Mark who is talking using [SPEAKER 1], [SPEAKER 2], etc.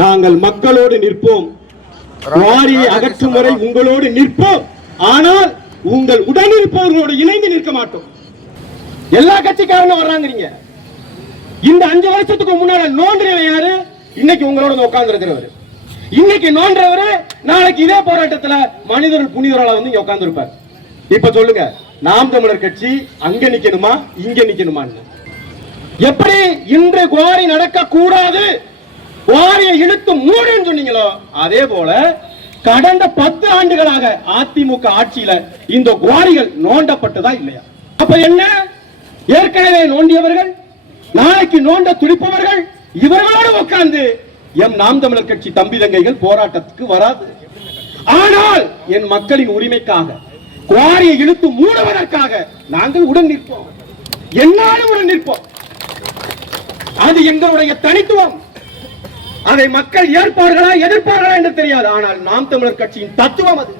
[SPEAKER 1] நாங்கள் மக்களோடு நிற்போம். குவாரியை அகற்றும் வரை உங்களோடு நிற்போம். ஆனால் உங்கள் உடனிருப்பவர்களோடு இணைந்து நிற்க மாட்டோம். எல்லா கட்சிக்காரங்களும் வர்றாங்கிறீங்க. இந்த அஞ்சு வருஷத்துக்கு முன்னால நோண்டுறவன் யாரு? இன்னைக்கு உங்களோட உட்கார்ந்து இருக்கிறவர் இன்னைக்கு நோன்றவரு நாளைக்கு இதே போராட்டத்துல மனிதர்கள் புனிதர்களா வந்து இங்க உட்கார்ந்து இருப்பார் இப்ப சொல்லுங்க நாம் தமிழர் கட்சி அங்க நிக்கணுமா இங்க நிக்கணுமான்னு. எப்படி இன்று குவாரி நடக்க கூடாது இழுத்து மூடுன்னு சொன்னீங்களோ அதே போல கடந்த பத்து ஆண்டுகளாக அதிமுக ஆட்சியில இந்த குவாரிகள் நோண்டப்பட்டதா இல்லையா? அப்ப என்ன? ஏற்கனவே நோண்டியவர்கள் நாளைக்கு நோண்ட துடிப்பவர்கள் இவர்களோடு உட்கார்ந்து எம் நாம் தமிழர் கட்சி தம்பி தங்கைகள் போராட்டத்துக்கு வராது. ஆனால் என் மக்களின் உரிமைக்காக குவாரியை இழுத்து மூடுவதற்காக நாங்கள் உடன் நிற்போம். என்னாலும் உடன் நிற்போம். அது எங்களுடைய தனித்துவம். அதை மக்கள் ஏற்பார்களா எதிர்ப்பார்களா என்று தெரியாது. ஆனால் நாம் தமிழர் கட்சியின் தத்துவம் அது.